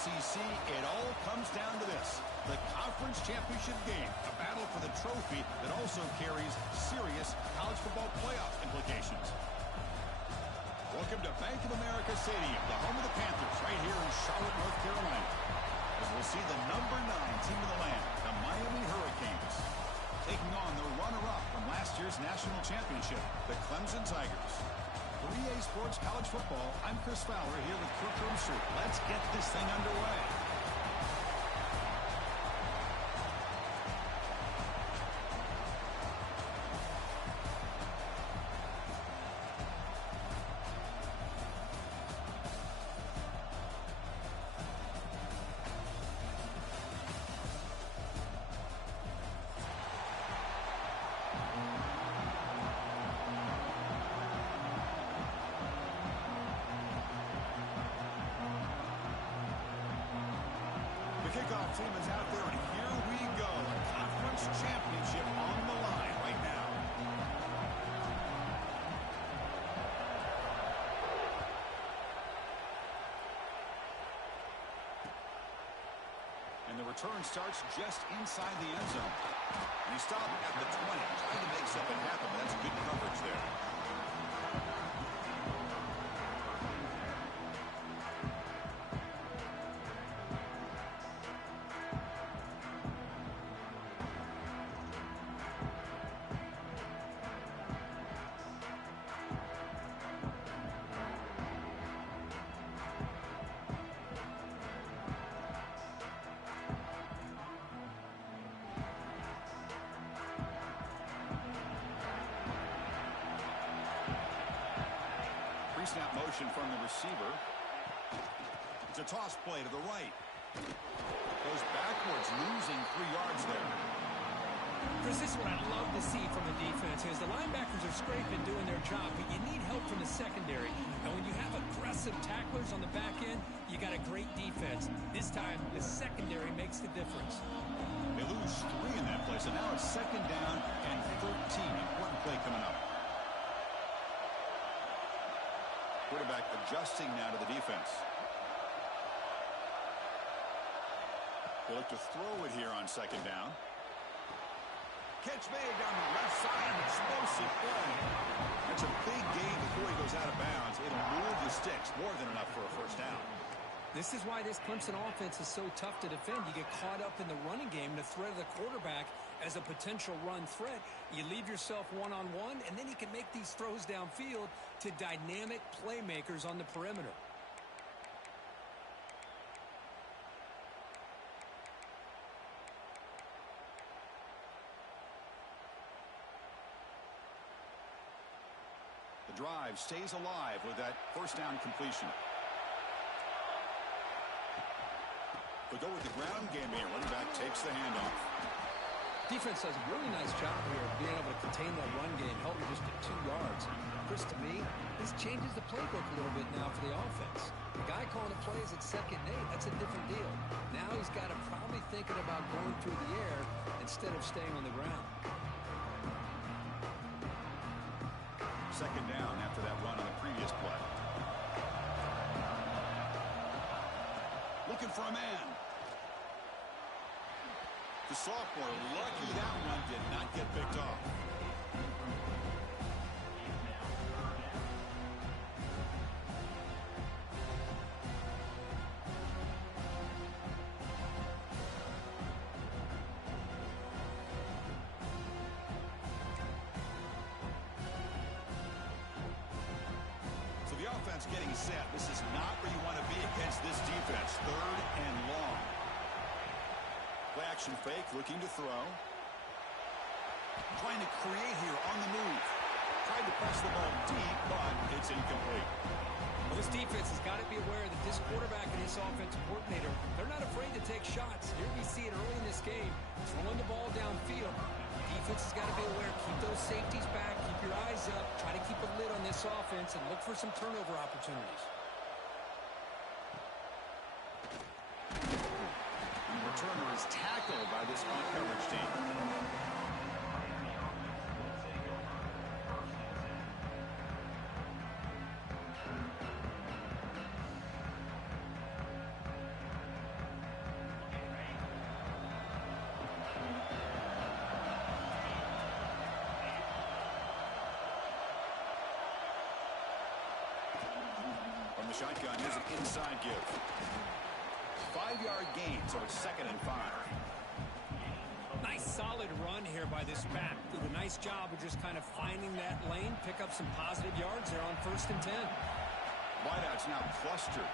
ACC, it all comes down to this. The conference championship game, a battle for the trophy that also carries serious college football playoff implications. Welcome to Bank of America Stadium, the home of the Panthers, right here in Charlotte, North Carolina. As we'll see the number 9 team in the land, the Miami Hurricanes, taking on the runner-up from last year's national championship, the Clemson Tigers. 3A Sports College Football, I'm Chris Fowler here with Kirk Herbstreit. Let's get this thing underway. Kickoff team is out there, and here we go. A conference championship on the line right now. And the return starts just inside the end zone. And he stopped at the 20, trying to make something happen, but that's good coverage there. Pre-snap motion from the receiver. It's a toss play to the right. Goes backwards, losing 3 yards there. Chris, this is what I love to see from the defense is the linebackers are scraping, doing their job, but you need help from the secondary. And when you have aggressive tacklers on the back end, you got a great defense. This time, the secondary makes the difference. They lose 3 in that play, so now it's 2nd down and 13. Important play coming up. Quarterback adjusting now to the defense. They look to throw it here on 2nd down. Catch made down the left side. Explosive play. That's a big gain before he goes out of bounds. It'll move the sticks. More than enough for a 1st down. This is why this Clemson offense is so tough to defend. You get caught up in the running game, the threat of the quarterback as a potential run threat. You leave yourself one-on-one, and then you can make these throws downfield to dynamic playmakers on the perimeter. The drive stays alive with that 1st down completion. We'll go with the ground game here. Running back takes the handoff. Defense does a really nice job here of being able to contain that run game, held it just at 2 yards. Chris, to me, this changes the playbook a little bit now for the offense. The guy calling the plays at 2nd and 8, that's a different deal. Now he's got to probably thinking about going through the air instead of staying on the ground. 2nd down after that run on the previous play. Looking for a man. The sophomore, lucky that one did not get picked off. So the offense getting set. This is not where you want to be against this defense. 3rd and long. Play action fake, looking to throw. Trying to create here on the move. Tried to press the ball deep, but it's incomplete. Well, this defense has got to be aware that this quarterback and his offensive coordinator, they're not afraid to take shots. Here we see it early in this game, throwing the ball downfield. The defense has got to be aware. Keep those safeties back. Keep your eyes up. Try to keep a lid on this offense and look for some turnover opportunities. Returner is tackled by this punt coverage team. the shotgun, here's an inside give. 5-yard gain, so it's 2nd and 5. Nice solid run here by this back. Did a nice job of just kind of finding that lane, pick up some positive yards there on 1st and 10. Wideouts now clustered.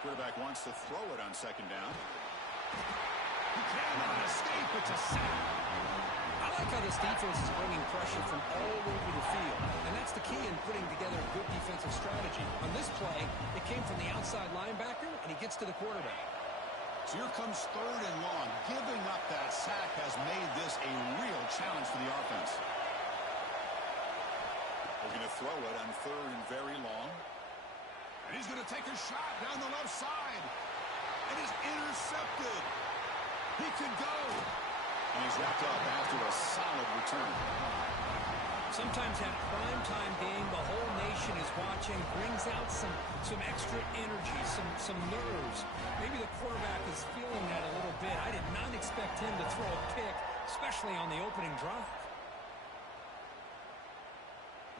Quarterback wants to throw it on 2nd down. He cannot escape. It's a sack. I like how this defense is bringing pressure from all over the field, and that's the key in putting together a good defensive strategy. On this play, it came from the outside linebacker, and he gets to the quarterback. So here comes 3rd and long. Giving up that sack has made this a real challenge for the offense. They're going to throw it on 3rd and very long. And he's going to take a shot down the left side. And is intercepted. He could go. And he's wrapped up after a solid return. Sometimes that primetime game, the whole nation is watching, brings out some extra energy, some nerves. Maybe the quarterback is feeling that a little bit. I did not expect him to throw a pick, especially on the opening drive.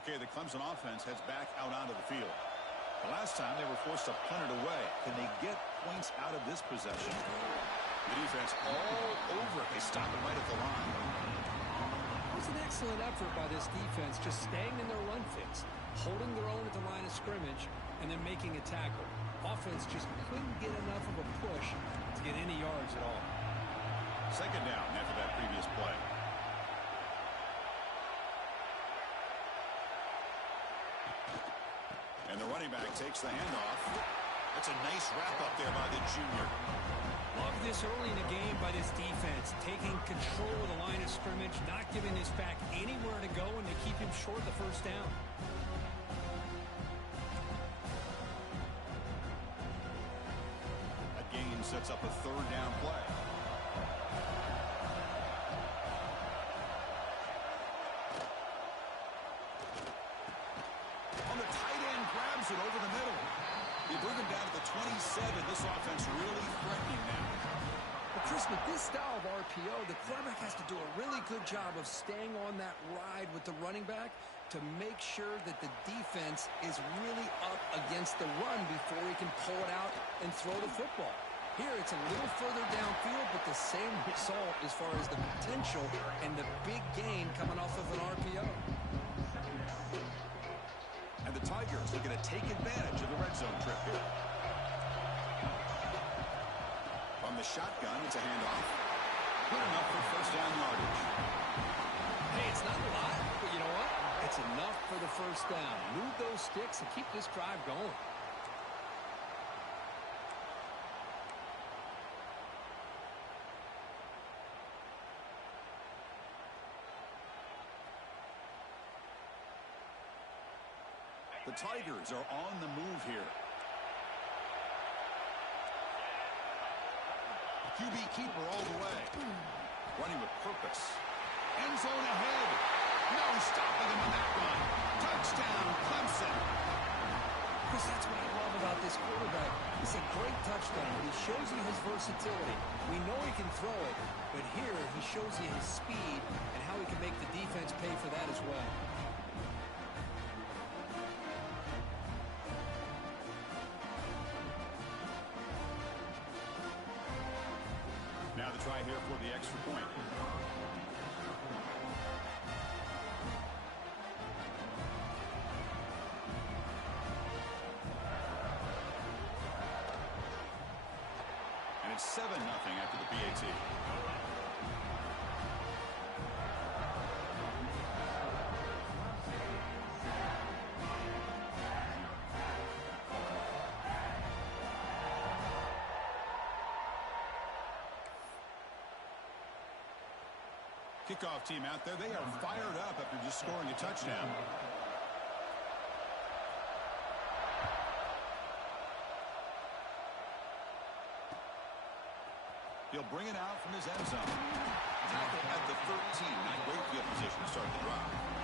Okay, the Clemson offense heads back out onto the field. The last time they were forced to punt it away. Can they get points out of this possession? The defense all over it. They stop it right at the line. It was an excellent effort by this defense, just staying in their run fits, holding their own at the line of scrimmage, and then making a tackle. Offense just couldn't get enough of a push to get any yards at all. 2nd down after that previous play. And the running back takes the handoff. That's a nice wrap up there by the junior. Love this early in the game by this defense, taking control of the line of scrimmage, not giving this back anywhere to go, and they keep him short of the 1st down. That gain sets up a 3rd down play. On the tight end, grabs it over the middle. They bring him down to the 27. This offense really threatening now. But Chris, with this style of RPO, the quarterback has to do a really good job of staying on that ride with the running back to make sure that the defense is really up against the run before he can pull it out and throw the football. Here, it's a little further downfield, but the same result as far as the potential and the big gain coming off of an RPO. And the Tigers are going to take advantage of the red zone trip here. From the shotgun, it's a handoff. Good enough for 1st down yardage. Hey, it's not a lot, but you know what? It's enough for the 1st down. Move those sticks and keep this drive going. The Tigers are on the move here. QB keeper all the way. Running with purpose. End zone ahead. No stopping him on that one. Touchdown, Clemson. Chris, that's what I love about this quarterback. It's a great touchdown. He shows you his versatility. We know he can throw it, but here he shows you his speed and how he can make the defense pay for that as well. Now the try here for the extra point. And it's 7-0 after the PAT. Kickoff team out there, they are fired up after just scoring a touchdown. He'll bring it out from his end zone. Tackle at the 13. Not great field position to start the drive.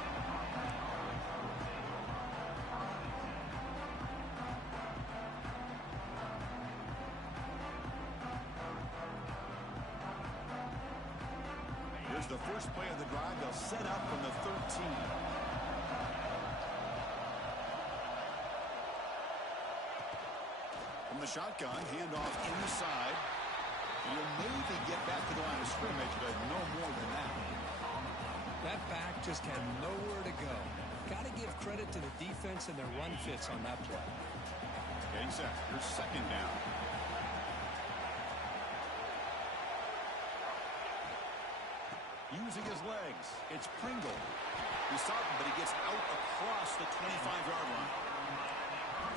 Here's the first play of the drive. They'll set up from the 13. From the shotgun, handoff inside. You'll maybe get back to the line of scrimmage, but no more than that. That back just had nowhere to go. Got to give credit to the defense and their run fits on that play. Getting set. Here's second down. Using his legs, it's Pringle. He saw him, but he gets out across the 25-yard line.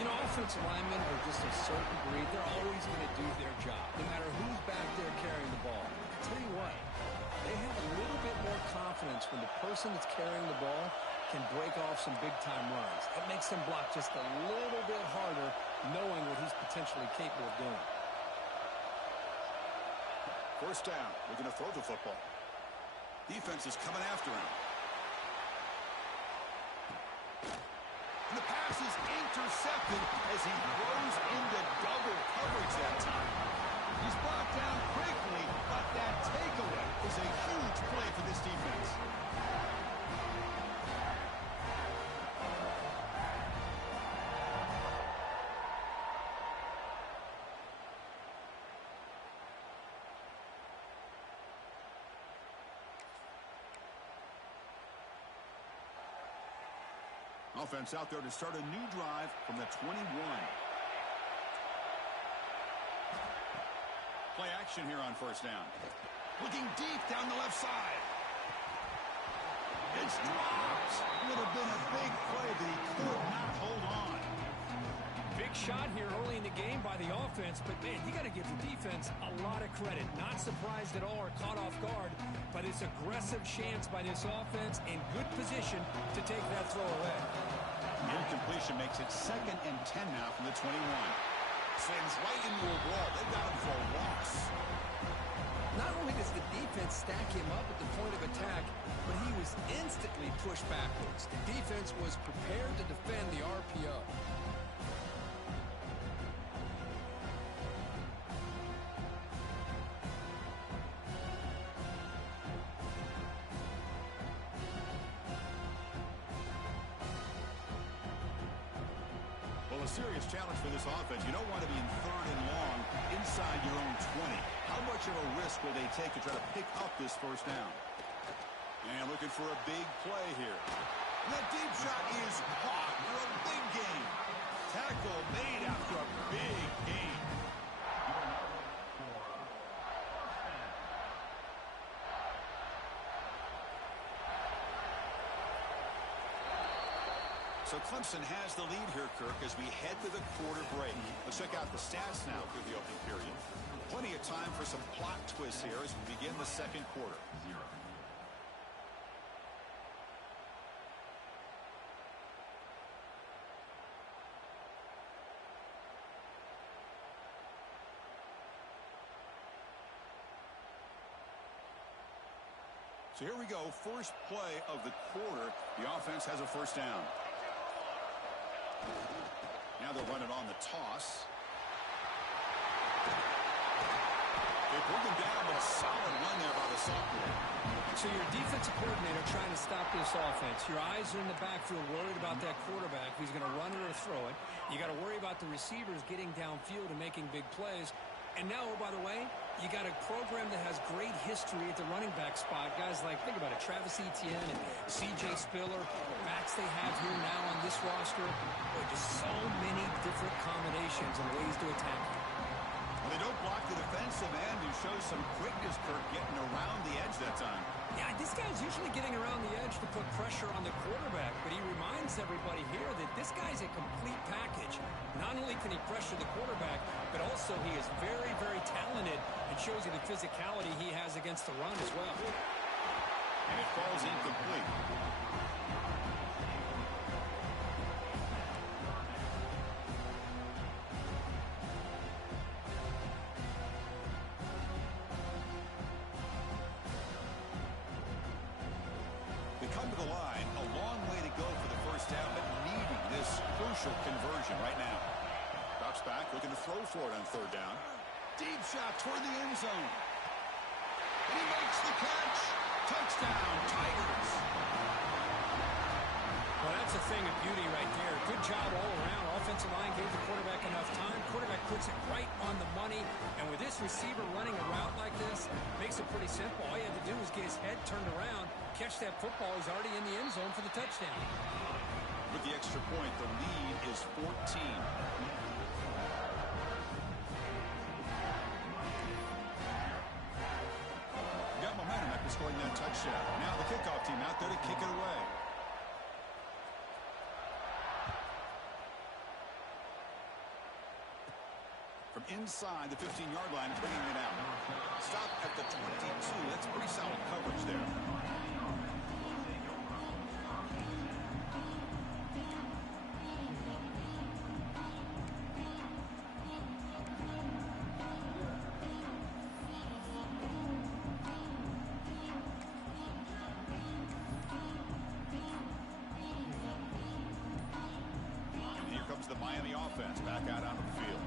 You know, offensive linemen are just a certain breed. They're always going to do their job, no matter who's back there carrying the ball. I'll tell you what, they have a little bit more confidence when the person that's carrying the ball can break off some big-time runs. That makes them block just a little bit harder, knowing what he's potentially capable of doing. First down. We're going to throw the football. Defense is coming after him. And the pass is intercepted as he throws into double coverage that time. He's brought down quickly, but that takeaway is a huge play for this defense. Offense out there to start a new drive from the 21. Play action here on first down. Looking deep down the left side. It's dropped. Would have been a big play, but he could not hold on. Big shot here early in the game by the offense, but, man, you got to give the defense a lot of credit. Not surprised at all or caught off guard by this aggressive chance by this offense in good position to take that throw away. Incompletion makes it 2nd and 10 now from the 21. Sends right into a wall. They got him for a loss. Not only does the defense stack him up at the point of attack, but he was instantly pushed backwards. The defense was prepared to defend the RPO. A serious challenge for this offense. You don't want to be in 3rd and long inside your own 20. How much of a risk will they take to try to pick up this first down? And looking for a big play here. And that deep shot is caught for a big gain. Tackle made after a big gain. So Clemson has the lead here, Kirk, as we head to the quarter break. Let's check out the stats now through the opening period. Plenty of time for some plot twists here as we begin the second quarter. So here we go, first play of the quarter. The offense has a first down. Now they'll run it on the toss. They pulled him down, but a solid run there by the sophomore. So your defensive coordinator trying to stop this offense. Your eyes are in the backfield, worried about that quarterback. He's going to run it or throw it. You got to worry about the receivers getting downfield and making big plays. And now, oh, by the way, you got a program that has great history at the running back spot. Guys like, think about it, Travis Etienne and C.J. Spiller, backs they have here now on this roster. Boy, just so many different combinations and ways to attack it. Well, they don't block the defensive end and show some quickness, Kirk, getting around the edge that time. Yeah, this guy's usually getting around the edge to put pressure on the quarterback, but he reminds everybody here that this guy's a complete package. Not only can he pressure the quarterback, but also he is very, very talented and shows you the physicality he has against the run as well. And it falls incomplete. Come to the line, a long way to go for the first down, but needing this crucial conversion right now. Drops back, looking to throw for it on third down. Deep shot toward the end zone. And he makes the catch. Touchdown, Tigers. Well, that's a thing of beauty right there. Good job all around. Offensive line gave the quarterback enough time. Quarterback puts it right on the money. And with this receiver running a route like this, makes it pretty simple. All you had to do was get his head turned around, catch that football. He's already in the end zone for the touchdown. With the extra point, the lead is 14. Got momentum after scoring that touchdown. Now the kickoff team out there to kick it away. From inside the 15-yard line, bringing it out. Stop at the 22. That's pretty solid coverage there. And here comes the Miami offense back out onto the field.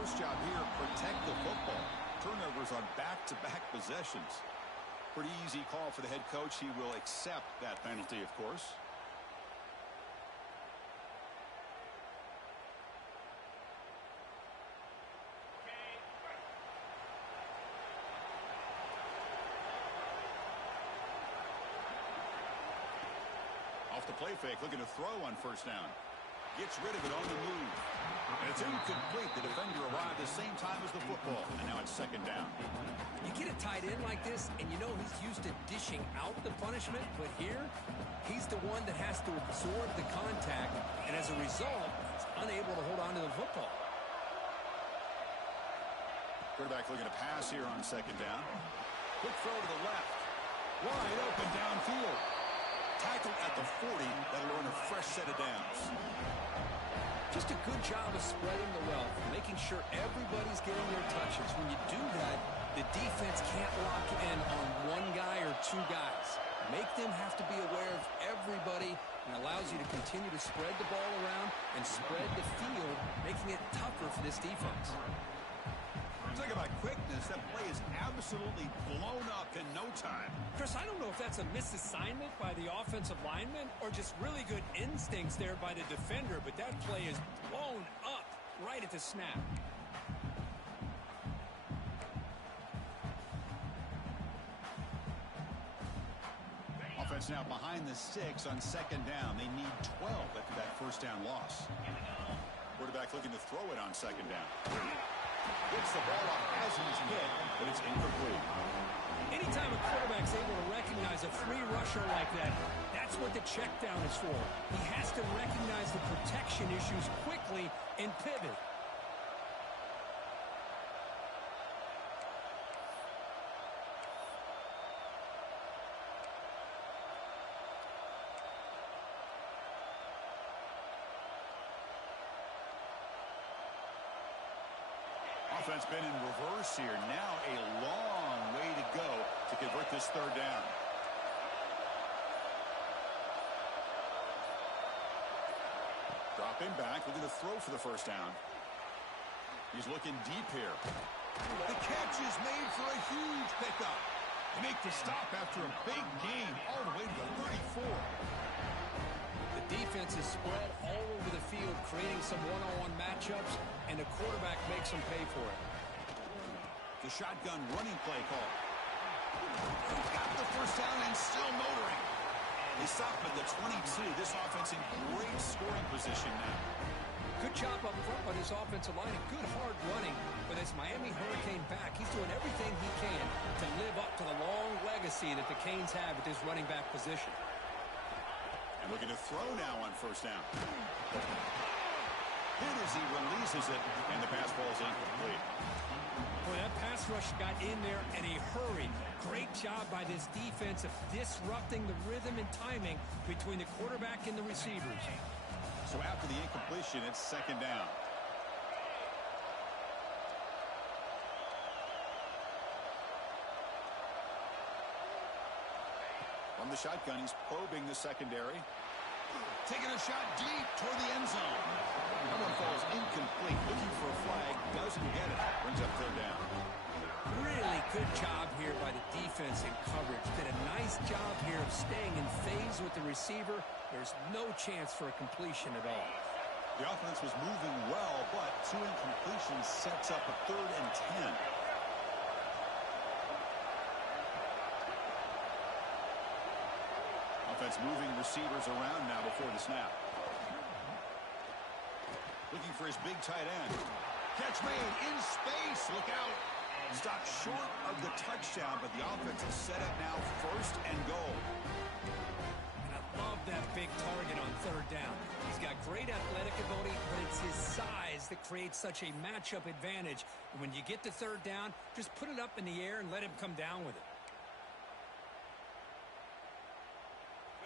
First job here, protect the football. Turnovers on back-to-back possessions. Pretty easy call for the head coach. He will accept that penalty, of course. Off the play fake, looking to throw on first down. Gets rid of it on the move. And it's incomplete. The defender arrived the same time as the football. And now it's second down. You get a tight end like this, and you know he's used to dishing out the punishment. But here, he's the one that has to absorb the contact. And as a result, he's unable to hold on to the football. Quarterback looking to pass here on second down. Quick throw to the left. Wide open downfield. Tackled at the 40. That'll earn a fresh set of downs. Just a good job of spreading the wealth, making sure everybody's getting their touches. When you do that, the defense can't lock in on one guy or two guys. Make them have to be aware of everybody, and allows you to continue to spread the ball around and spread the field, making it tougher for this defense. Talk about quickness. That play is absolutely blown up in no time. Chris, I don't know if that's a misassignment by the offensive lineman or just really good instincts there by the defender, but that play is blown up right at the snap. Offense now behind the 6 on second down. They need 12 after that first down loss. Quarterback looking to throw it on second down. Gets the ball off as he's hit, but it's incomplete. Anytime a quarterback's able to recognize a free rusher like that, that's what the check down is for. He has to recognize the protection issues quickly and pivot. Offense been in reverse here. Now a long way to go to convert this third down. Dropping back, looking to throw for the first down. He's looking deep here. The catch is made for a huge pickup. They make the stop after a big gain all the way to the 34. The defense is spread all over the field, creating some one-on-one matchups, and the quarterback makes them pay for it. The shotgun running play call. Got the first down and still motoring. They stop at the 22. This offense in great scoring position now. Good job up front by this offensive line and good hard running. But as Miami Hurricane back, he's doing everything he can to live up to the long legacy that the Canes have at this running back position. And looking to throw now on first down. Hit as he releases it, and the pass ball is incomplete. Boy, that pass rush got in there in a hurry. Great job by this defense of disrupting the rhythm and timing between the quarterback and the receivers. So after the incompletion, it's second down. From the shotgun, he's probing the secondary. Taking a shot deep toward the end zone. That one falls incomplete. Looking for a flag. Doesn't get it. Brings up third down. Really good job here by the defense in coverage. Did a nice job here of staying in phase with the receiver. There's no chance for a completion at all. The offense was moving well, but 2 incompletions sets up a 3rd and 10. Offense moving receivers around now before the snap. Looking for his big tight end. Catch made in space. Look out. Stopped short of the touchdown, but the offense is set up now 1st and goal. And I love that big target on 3rd down. He's got great athletic ability, but it's his size that creates such a matchup advantage. And when you get to 3rd down, just put it up in the air and let him come down with it.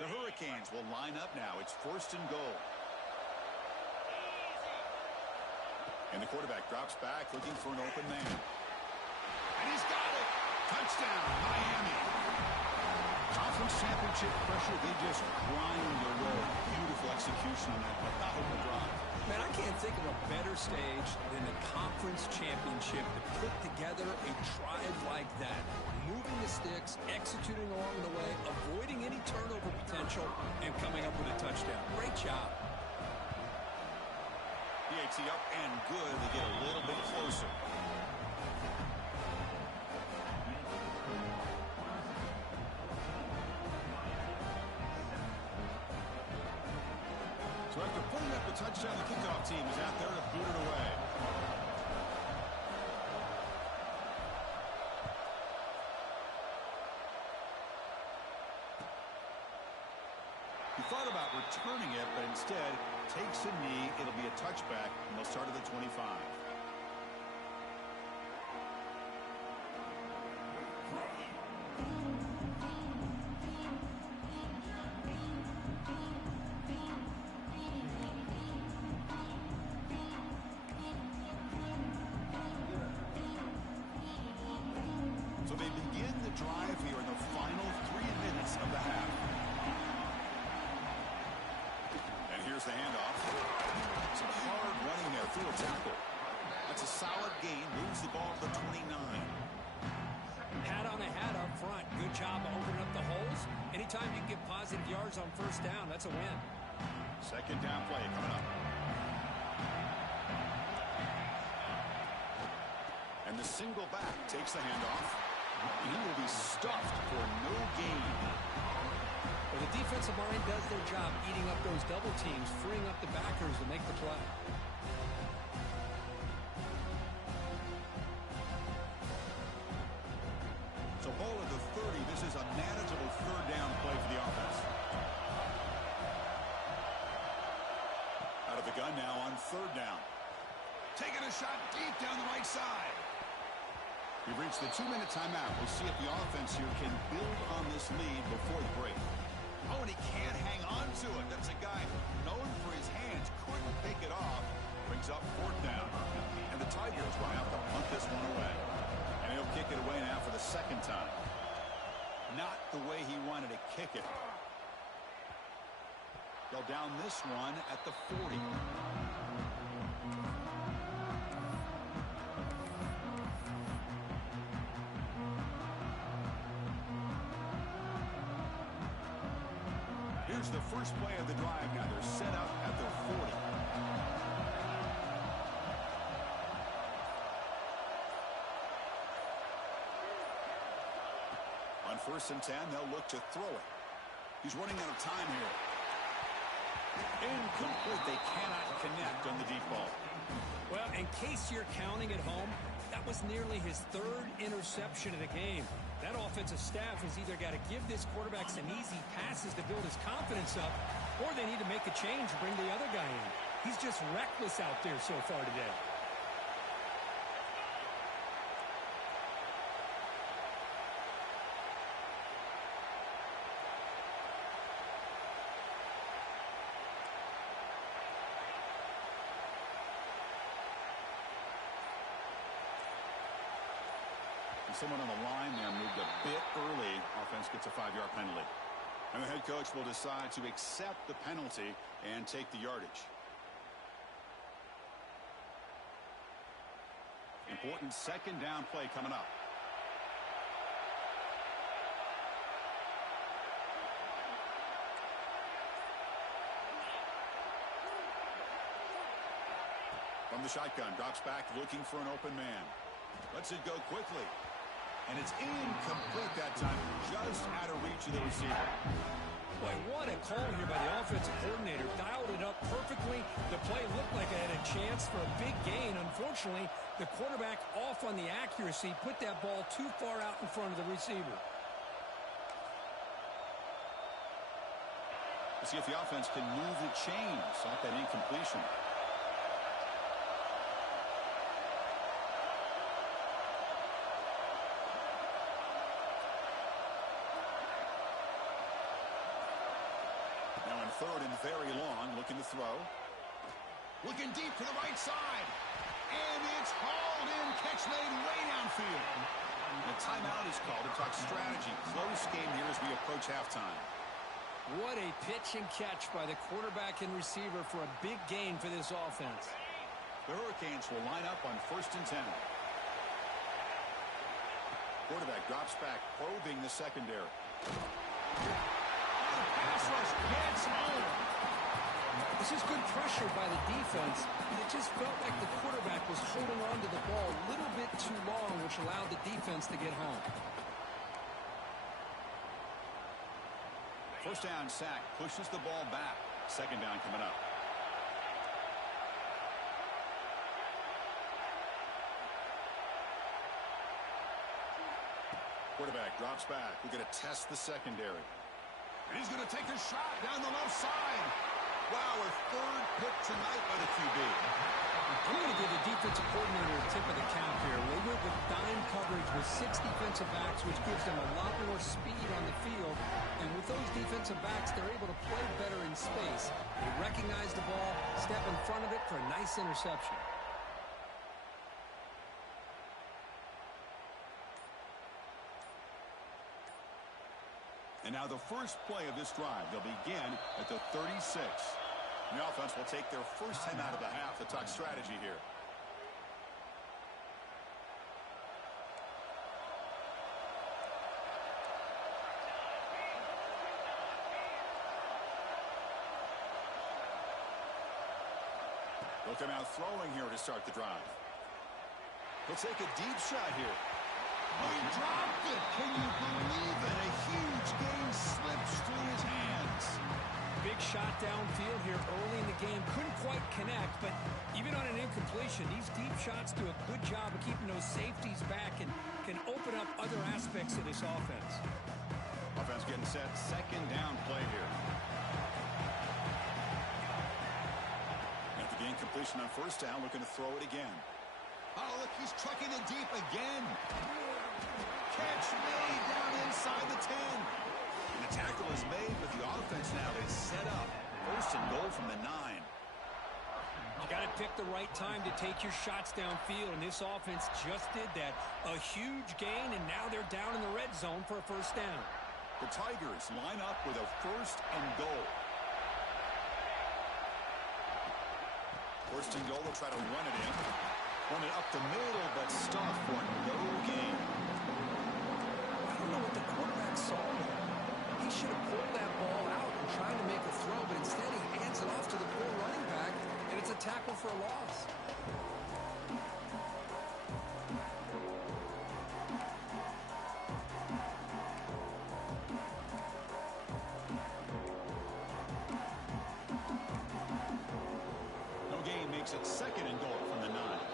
The Hurricanes will line up now. It's 1st and goal. And the quarterback drops back looking for an open man. And he's got it. Touchdown, Miami. Conference championship pressure, they just grind their way. Beautiful execution on that methodical drive. Man, I can't think of a better stage than the conference championship to put together a drive like that. Moving the sticks, executing along the way, avoiding any turnover potential, and coming up with a touchdown. Great job. PAT up and good. They get a little bit closer. So after putting up the touchdown, the kickoff team is out there to boot it away. He thought about returning it, but instead takes a knee. It'll be a touchback, and they'll start at the 25. So they begin the drive here in the final 3 minutes of the half. And here's the handoff. Some hard running there through a tackle. That's a solid gain. Moves the ball to the 29. Hat on a hat up front. Good job of opening up the holes. Anytime you can get positive yards on 1st down, that's a win. 2nd down play coming up. And the single back takes the handoff. And he will be stuffed for no gain. Well, the defensive line does their job eating up those double teams, freeing up the backers to make the play. So ball at the 30. This is a manageable 3rd down play for the offense. Out of the gun now on 3rd down. Taking a shot deep down the right side. We've reached the 2-minute timeout. We'll see if the offense here can build on this lead before the break. Oh, and he can't hang on to it. That's a guy known for his hands. Couldn't pick it off. Brings up 4th down. And the Tigers will have to punt this one away. And he'll kick it away now for the 2nd time. Not the way he wanted to kick it. They'll down this one at the 40. Here's the first play of the drive now. They're set up at their 40. On 1st and 10, they'll look to throw it. He's running out of time here. Incomplete. They cannot connect on the deep ball. Well, in case you're counting at home, that was nearly his 3rd interception of the game. That offensive staff has either got to give this quarterback some easy passes to build his confidence up, or they need to make a change and bring the other guy in. He's just reckless out there so far today. Someone on the line there moved a bit early. Offense gets a 5-yard penalty. And the head coach will decide to accept the penalty and take the yardage. Important 2nd down play coming up. From the shotgun, drops back, looking for an open man. Lets it go quickly. And it's incomplete that time, just out of reach of the receiver. Boy, what a call here by the offensive coordinator. Dialed it up perfectly. The play looked like it had a chance for a big gain. Unfortunately, the quarterback off on the accuracy, put that ball too far out in front of the receiver. We'll see if the offense can move the chains off that incompletion. Now in third and very long, looking to throw. Looking deep to the right side. And it's hauled in. Catch made way downfield. A timeout is called to talk strategy. Close game here as we approach halftime. What a pitch and catch by the quarterback and receiver for a big gain for this offense. The Hurricanes will line up on 1st and 10. Quarterback drops back, probing the secondary. Pass rush gets home. This is good pressure by the defense. It just felt like the quarterback was holding on to the ball a little bit too long, which allowed the defense to get home. First down sack, pushes the ball back. Second down coming up. Quarterback drops back. We're going to test the secondary. And he's going to take a shot down the left side. Wow, a third pick tonight by the QB. I'm going to give the defensive coordinator a tip of the cap here. They went with dime coverage with 6 defensive backs, which gives them a lot more speed on the field. And with those defensive backs, they're able to play better in space. They recognize the ball, step in front of it for a nice interception. And now the first play of this drive. They'll begin at the 36. And the offense will take their first time out of the half to talk strategy here. They'll come out throwing here to start the drive. He'll take a deep shot here. Oh, he dropped it. Can you believe it? A huge gain slips through his hands. Big shot downfield here early in the game. Couldn't quite connect, but even on an incompletion, these deep shots do a good job of keeping those safeties back and can open up other aspects of this offense. Offense getting set. Second down play here. After the incompletion on first down, looking to throw it again. Oh, look, he's trucking it deep again. Catch made down inside the 10. And the tackle is made, but the offense now is set up. First and goal from the 9. You got to pick the right time to take your shots downfield, and this offense just did that. A huge gain, and now they're down in the red zone for a first down. The Tigers line up with a first and goal. First and goal, they'll try to run it in. Run it up the middle, but stuffed for no gain. I don't know what the quarterback saw there. He should have pulled that ball out and tried to make a throw, but instead he hands it off to the poor running back, and it's a tackle for a loss. No gain makes it second and goal from the 9.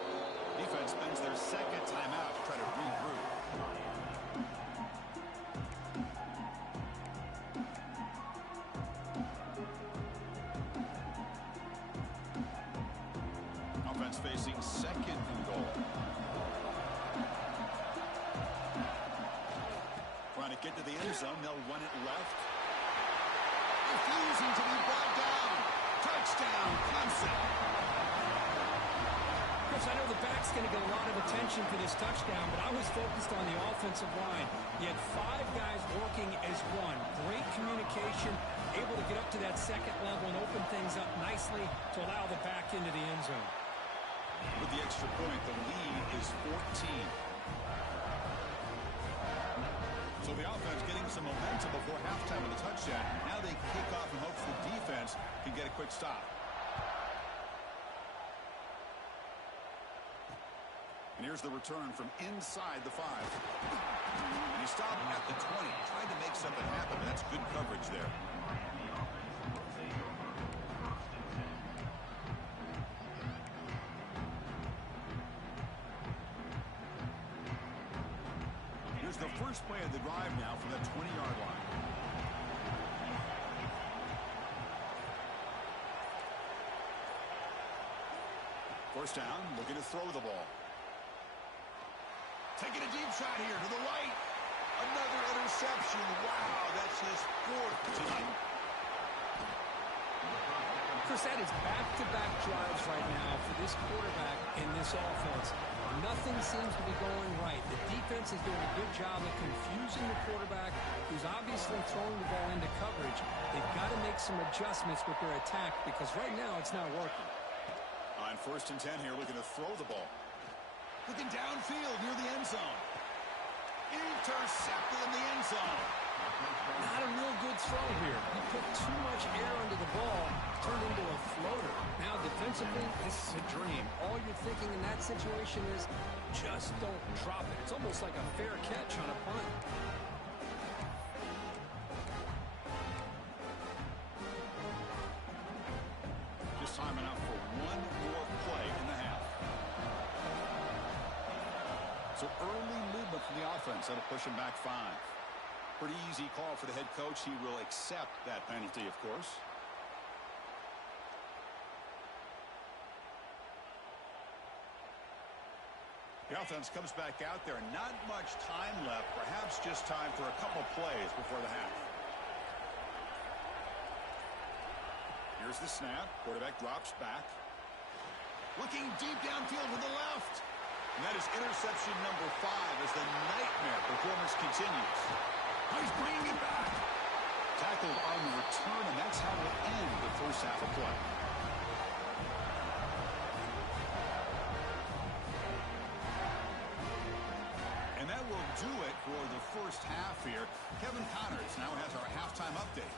Defense spends their second timeout to try to regroup. Offense facing second and goal. Trying to get to the end zone. They'll run it left. Refusing to be brought down. Touchdown, Clemson. I know the back's going to get a lot of attention for this touchdown, but I was focused on the offensive line. You had 5 guys working as one. Great communication, able to get up to that second level and open things up nicely to allow the back into the end zone. With the extra point, the lead is 14. So the offense getting some momentum before halftime with the touchdown. Now they kick off and hope the defense can get a quick stop. And here's the return from inside the 5. And he stopped at the 20, trying to make something happen, but that's good coverage there. Here's the first play of the drive now from the 20-yard line. First down, looking to throw the ball. Taking a deep shot here to the right. Another interception. Wow, that's his 4th tonight. Chris, that is back-to-back drives right now for this quarterback in this offense. Nothing seems to be going right. The defense is doing a good job of confusing the quarterback, who's obviously throwing the ball into coverage. They've got to make some adjustments with their attack because right now it's not working. On 1st and 10 here, looking to throw the ball. Looking downfield near the end zone. Intercepted in the end zone. Not a real good throw here. He put too much air under the ball, turned into a floater. Now defensively, this is a dream. All you're thinking in that situation is just don't drop it. It's almost like a fair catch on a punt. Just time enough for one more play in the half. So early movement from the offense. That'll push him back 5. Pretty easy call for the head coach. He will accept that penalty, of course. The offense comes back out there. Not much time left. Perhaps just time for a couple plays before the half. Here's the snap. Quarterback drops back. Looking deep downfield to the left. And that is interception number 5 as the nightmare performance continues. Oh, he's bringing it back. Tackled on the return, and that's how we'll end the first half of play. And that will do it for the first half here. Kevin Connors now has our halftime update.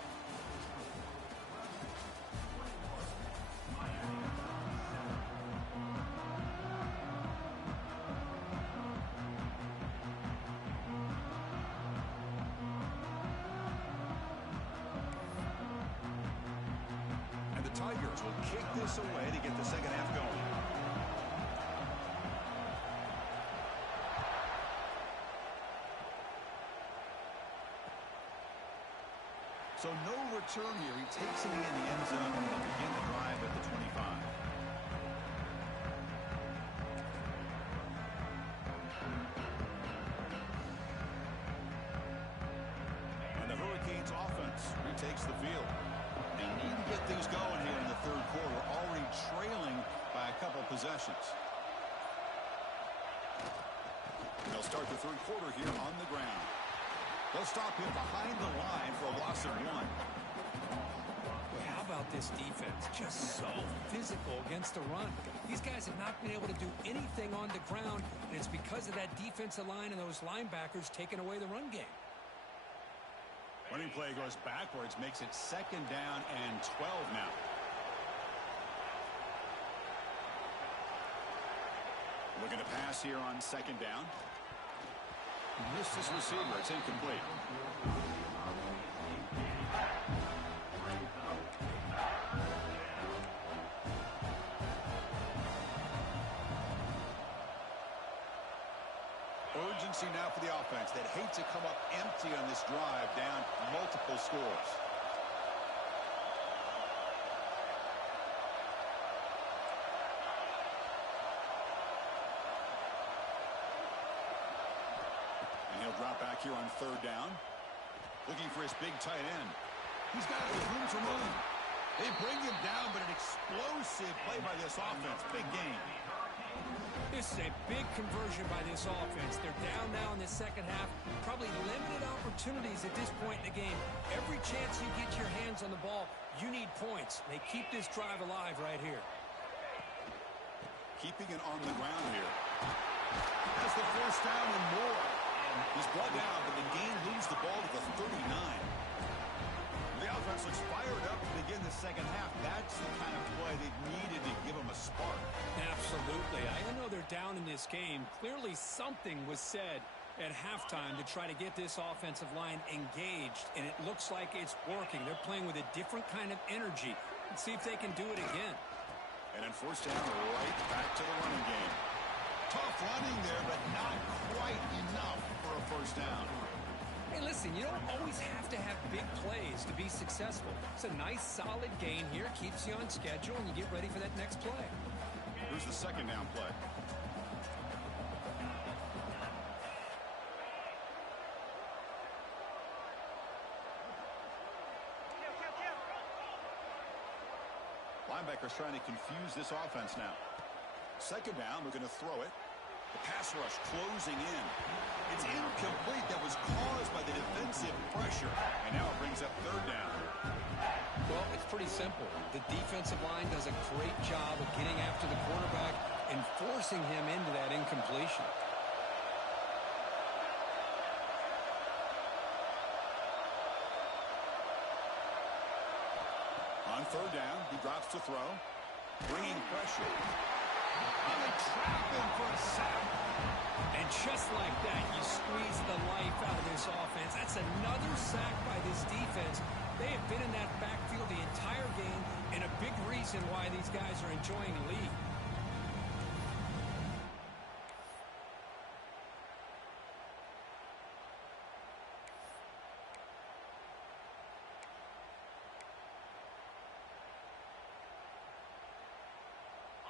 Tigers will kick this away to get the second half going. So no return here. He takes it in the end zone and will begin the drive at the 25. And the Hurricanes offense retakes the field. They need to get things going here in the 3rd quarter, already trailing by a couple possessions. And they'll start the 3rd quarter here on the ground. They'll stop him behind the line for a loss of 1. How about this defense? Just so physical against the run. These guys have not been able to do anything on the ground, and it's because of that defensive line and those linebackers taking away the run game. Running play goes backwards, makes it 2nd down and 12 now. Looking to pass here on 2nd down. Missed his receiver. It's incomplete. Urgency now for the offense that hate to come up empty on this drive, down multiple scores. And he'll drop back here on 3rd down. Looking for his big tight end. He's got room to run. They bring him down, but an explosive play by this offense. Big game. This is a big conversion by this offense. They're down now in the second half. Probably limited opportunities at this point in the game. Every chance you get your hands on the ball, you need points. They keep this drive alive right here. Keeping it on the ground here. That's the 1st down and more. He's brought down, but the game moves the ball to the 39. The offense looks fired up to begin the second half, that's the kind of play they needed to give them a spark. Absolutely. Even though they're down in this game, clearly something was said at halftime to try to get this offensive line engaged, and it looks like it's working. They're playing with a different kind of energy. Let's see if they can do it again. And then first down, right back to the running game. Tough running there, but not quite enough for a first down. Hey, listen, you don't always have to have big plays to be successful. It's a nice, solid gain here. Keeps you on schedule, and you get ready for that next play. Here's the second down play. Linebackers trying to confuse this offense now. Second down, they're going to throw it. The pass rush closing in. It's incomplete. That was caused by the defensive pressure. And now it brings up third down. Well, it's pretty simple. The defensive line does a great job of getting after the quarterback and forcing him into that incompletion. On third down, he drops to throw. Bringing pressure. And they trap him for a sack. And just like that, you squeeze the life out of this offense. That's another sack by this defense. They have been in that backfield the entire game, and a big reason why these guys are enjoying the lead.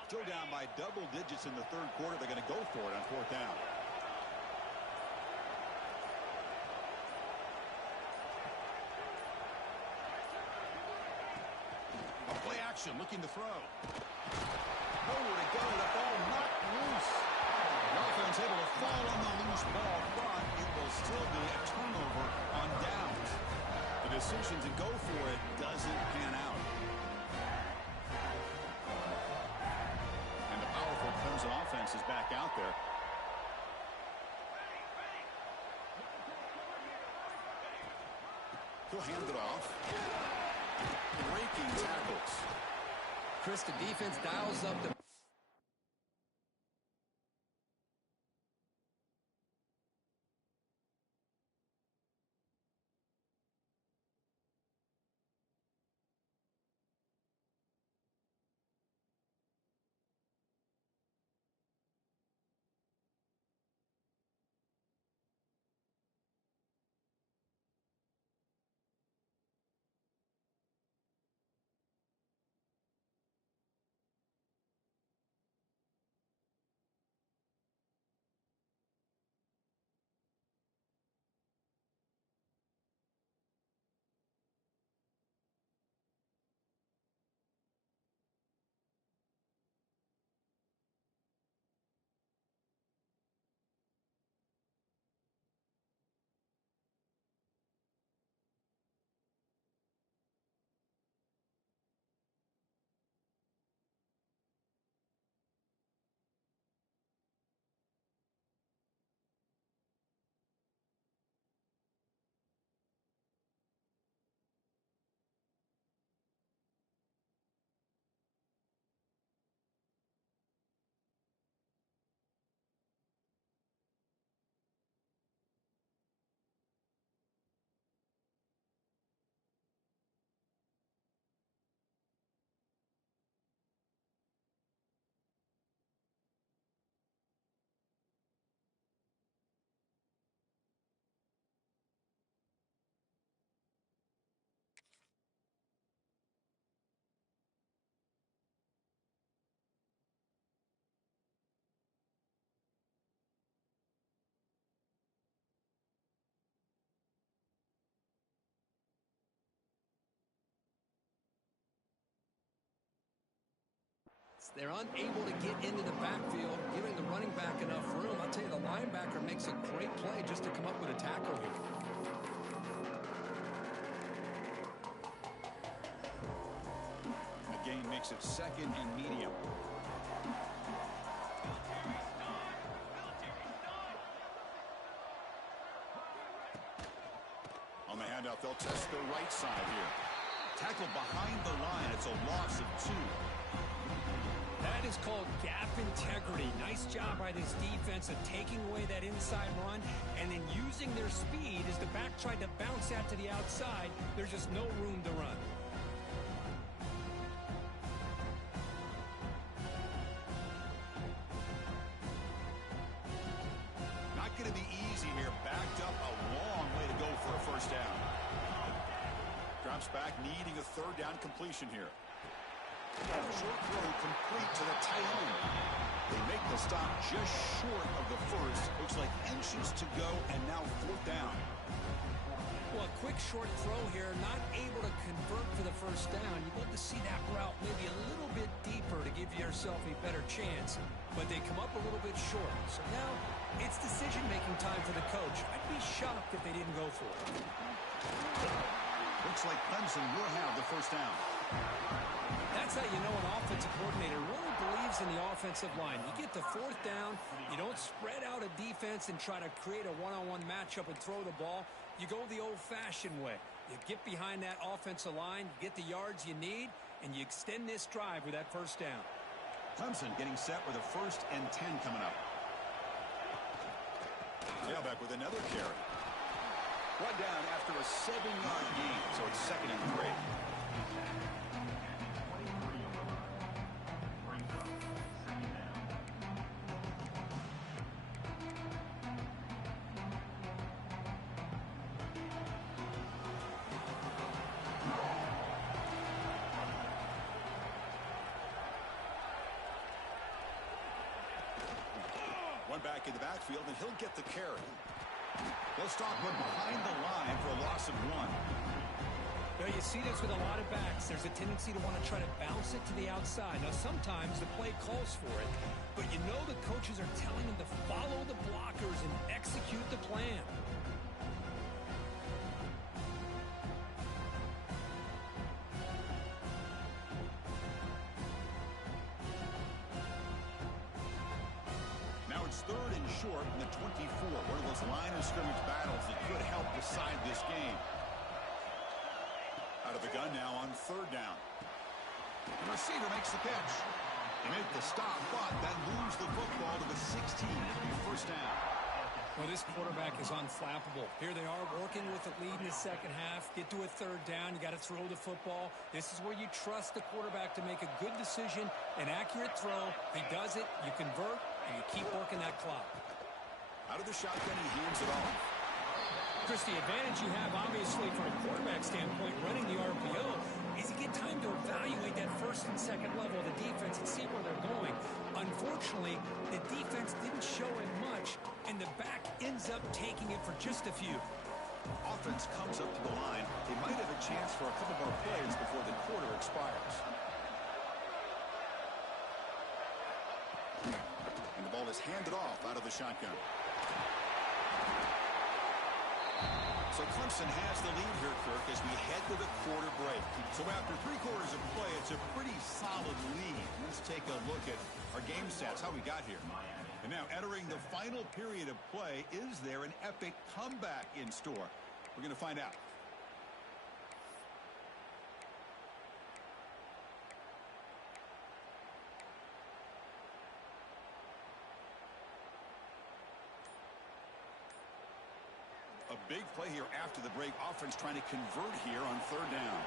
Joe down by double digits in the third quarter. They're going to go for it on fourth down. A play action, looking to throw. Nowhere to go, the ball knocked loose. The offense able to fall on the loose ball, but it will still be a turnover on downs. The decision to go for it doesn't pan out. Clemson offense is back out there. He'll hand it off. Breaking tackles. Chris, the defense dials up the... They're unable to get into the backfield, giving the running back enough room. I'll tell you, the linebacker makes a great play just to come up with a tackle here. The gain makes it second and medium. On the handoff, they'll test the right side here. Tackle behind the line. loss of 2. That is called gap integrity. Nice job by this defense of taking away that inside run and then using their speed as the back tried to bounce out to the outside. There's just no room to run. Not going to be easy here. Backed up a long way to go for a first down. Drops back, needing a third down completion here. Short throw complete to the tight end. They make the stop just short of the first. Looks like inches to go, and now fourth down. Well, a quick short throw here, not able to convert for the first down. You'd love to see that route maybe a little bit deeper to give yourself a better chance, but they come up a little bit short. So now it's decision-making time for the coach. I'd be shocked if they didn't go for it. Looks like Clemson will have the first down. That's how you know an offensive coordinator really believes in the offensive line. You get the fourth down, you don't spread out a defense and try to create a one-on-one matchup and throw the ball. You go the old-fashioned way. You get behind that offensive line, you get the yards you need, and you extend this drive with that first down. Clemson getting set with a 1st and 10 coming up. Tailback with another carry. One down after a 7-yard gain, so it's 2nd and 3. One back in the backfield, and he'll get the carry. They'll stop him behind the line for a loss of 1. Well, you see this with a lot of backs. There's a tendency to want to try to bounce it to the outside. Now, sometimes the play calls for it, but you know the coaches are telling them to follow the blockers and execute the plan. It's 3rd and short in the 24. One of those line of scrimmage battles that could help decide this game. Out of the gun now on 3rd down. The receiver makes the catch. They make the stop, but that moves the football to the 16. It'll be first down. Well, this quarterback is unflappable. Here they are working with the lead in the second half. Get to a 3rd down. You got to throw the football. This is where you trust the quarterback to make a good decision, an accurate throw. He does it. You convert, and you keep working that clock. Out of the shotgun, he hands it off. Chris, the advantage you have, obviously, from a quarterback standpoint, running the RPO, is you get time to evaluate that 1st and 2nd level of the defense and see where they're going. Unfortunately, the defense didn't show him much, and the back ends up taking it for just a few. Offense comes up to the line. They might have a chance for a couple more plays before the quarter expires. And the ball is handed off out of the shotgun. So Clemson has the lead here, Kirk, as we head to the quarter break. So after 3 quarters of play, it's a pretty solid lead. Let's take a look at our game stats, how we got here. And now entering the final period of play, is there an epic comeback in store? We're going to find out. A big play here after the break. Offense trying to convert here on 3rd down.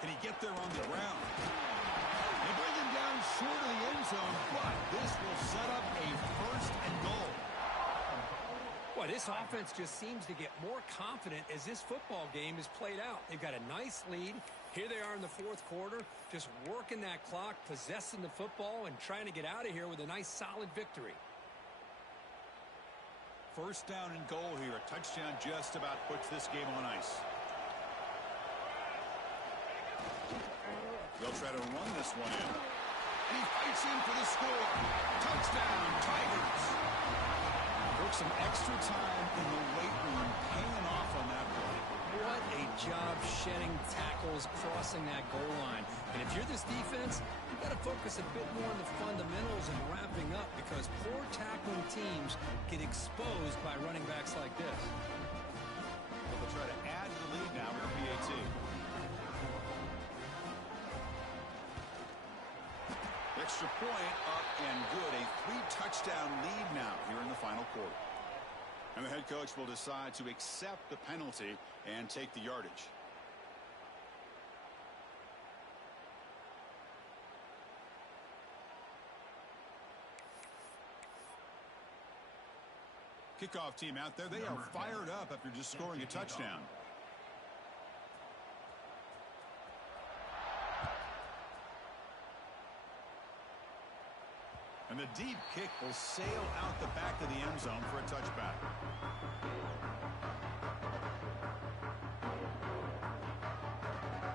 Can he get there on the ground? They bring him down short of the end zone, but this will set up a 1st and goal. Boy, this offense just seems to get more confident as this football game is played out. They've got a nice lead. Here they are in the 4th quarter, just working that clock, possessing the football, and trying to get out of here with a nice, solid victory. 1st down and goal here. A touchdown just about puts this game on ice. They'll try to run this one in. And he fights in for the score. Touchdown, Tigers. Took some extra time in the weight room, paying off on that play. What a job shedding tackles, crossing that goal line. And if you're this defense, you've got to focus a bit more on the fundamentals and wrapping up, because poor tackling teams get exposed by running backs like this. Well, they'll try to add to the lead now with the PAT. extra point up and good. A 3-touchdown lead now here in the final quarter. And the head coach will decide to accept the penalty and take the yardage. Kickoff team out there. They are fired up after just scoring a touchdown. And the deep kick will sail out the back of the end zone for a touchback.